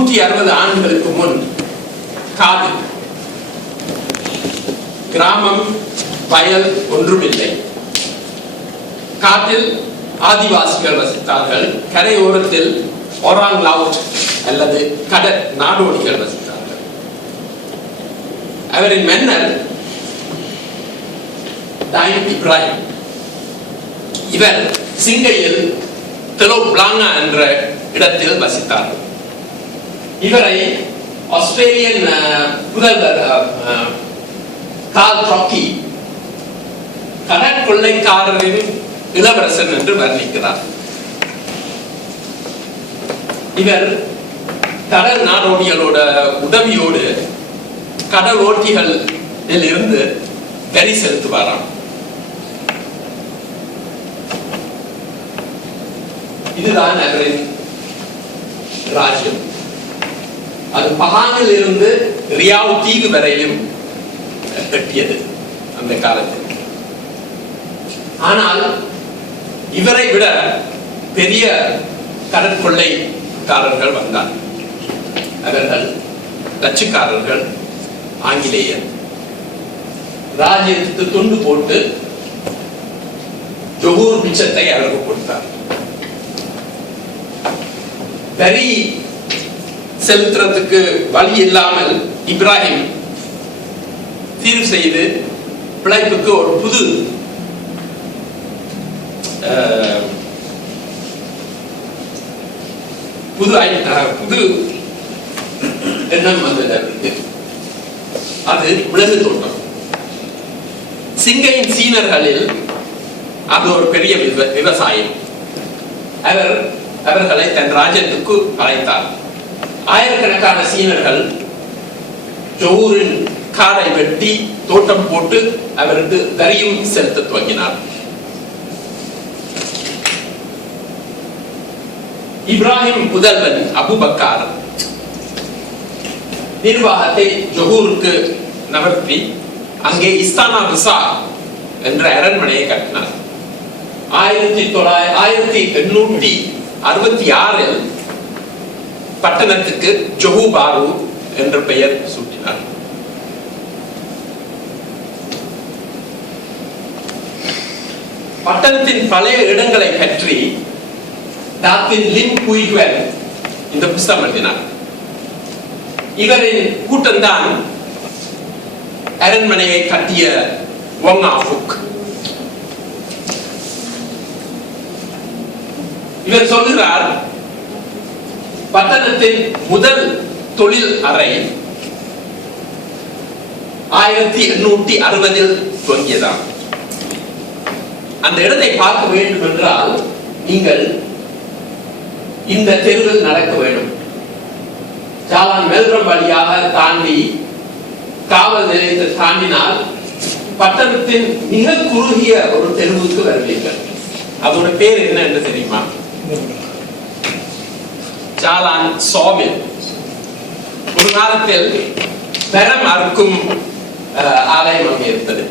160 ஆண்டுகளுக்கு முன் காடு, கிராமம், வயல் ஒன்றுமில்லை. காட்டில் ஆதிவாசிகள் வசித்தார்கள். கரையோரத்தில் ஒராங் லவுட் அல்லது கடல் நாடோடிகள் வசித்தார்கள். அவரின் மன்னர் டைம் இப்ராஹிம். இவர் சிங்கையில் தெலோ பிளாங்கா என்ற இடத்தில் வசித்தார்கள். இவரை ஆஸ்திரேலியன் புதல்வர் கார்ல் ராக்கி கடற்கொள்ளைக்காரரின் இளவரசன் என்று வர்ணிக்கிறார். இவர் கடல் நாடோடிகளோட உதவியோடு கடல் ஓட்டிகள் இருந்து வரி செலுத்துவாராம். இதுதான் அவரின் ராஜ்யம். அது பஹாங்கில் இருந்து ரியாவ் தீவு வரையிலும் கட்டியது அந்த காலத்தில். ஆனால் இவரை விட பெரிய கடற்கொள்ளைக்காரர்கள் வந்தார். அவர்கள் டச்சுக்காரர்கள், ஆங்கிலேயர். ராஜ்யத்துக்கு துண்டு போட்டு ஜொஹூர் மிச்சத்தை அவருக்கு கொடுத்தார். வரி செலுத்துறதுக்கு வழி இல்லாமல் இப்ராஹிம் தீர்வு செய்து பிழைப்புக்கு ஒரு புது எண்ணம் வந்தது. அது மிளகு தோட்டம். சிங்கையின் சீனர்களில் அது ஒரு பெரிய விவசாயம். அவர்களை தன் ராஜ்யத்துக்கு அழைத்தார். ஆயிரக்கணக்கான சீனர்கள் ஜொஹூரின் காடை வெட்டி தோட்டம் போட்டு அவருக்கு வரியும் செலுத்த துவங்கினார். இப்ராஹிம் புதல்வன் அபுபக்கர் நிர்வாகத்தை ஜொஹூருக்கு நகர்த்தி அங்கே இஸ்தானா விசா என்ற அரண்மனையை கட்டினார். 1866 பட்டணத்துக்கு ஜொஹூ பாரு என்ற பெயர் சூட்டினார். பட்டணத்தின் பழைய இடங்களை பற்றி டாக்டர் லிம் குயிக்வெல் இந்த புத்தகம் எழுதினார். இவரின் கூட்டம்தான் அரண்மனையை கட்டிய ஒங் ஆஃபுக். இவர் சொல்கிறார், பட்டணத்தின் முதல் தொழில் அறை 1860 துவங்கியதாம். அந்த இடத்தை பார்க்க வேண்டும் என்றால் நீங்கள் இந்த தெருவில் நடக்க வேண்டும். ஜாலான் மெல்ரம் வழியாக தாண்டி காவல் நிலையத்தை தாண்டினால் பட்டணத்தின் மிக குறுகிய ஒரு தெருவுக்கு வருவீர்கள். அதோட பேர் என்ன என்று தெரியுமா? ஜாலான் சோமில். ஒரு காலத்தில் பெரம் அறுக்கும் ஆலயம் அங்கே இருந்தது.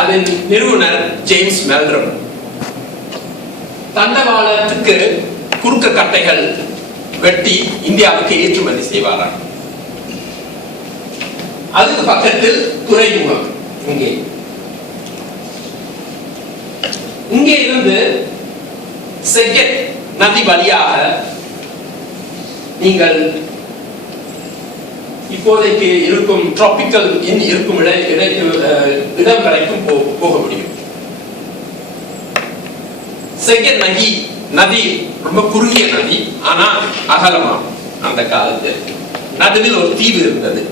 அதன் நிறுவனர் ஜேம்ஸ் மெல்ரம். தண்டவாளத்துக்கு குறுக்க கட்டைகள் வெட்டி இந்தியாவுக்கு ஏற்றுமதி செய்வாராம். அதுக்கு பக்கத்தில் துறைமுகம். இங்கே இருந்து செகட் நதி வழியாக நீங்கள் இப்போதைக்கு இருக்கும் டிராபிக்கல் இருக்கும் இடம் வரைக்கும் போக முடியும். செகட் நதி ரொம்ப குறுகிய நதி, ஆனா அகலமா. அந்த காலத்தில் நடுவில் ஒரு தீவு இருந்தது.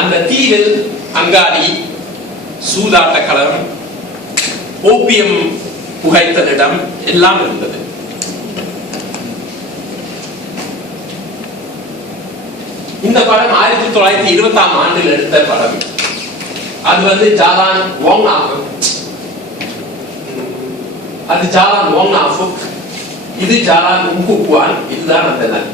அந்த தீவில் அங்காடி, சூதாட்ட களம், ஓபியம் புகைத்தலிடம் எல்லாம் இருந்தது. இந்த படம் 1920 ஆண்டில் எடுத்த படம். அது ஜாலான் ஒங் ஆஃபுக். அது ஜாலான் ஒங் ஆஃபுக். இது ஜாலான் உங்குக்குவான். இதுதான் அந்த நதி.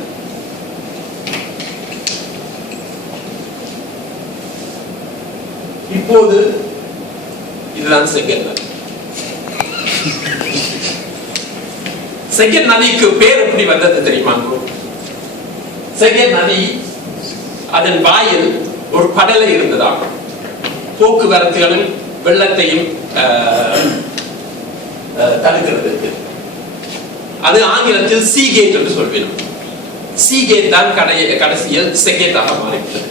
இப்போது இதுதான் செகண்ட் நதி. செகண்ட் நதிக்கு பேர் எப்படி வந்தது தெரியுமா? செகண்ட் நதி அதன் வாயில் ஒரு கடலை இருந்ததாகும். போக்குவரத்துகளும் வெள்ளத்தையும் தடுக்கிறதுக்கு அது ஆங்கிலத்தில் சீகேட் என்று சொல்வேன். சீகேட் தான் கடைசியில் செகேட்டாக மாறிவிட்டது.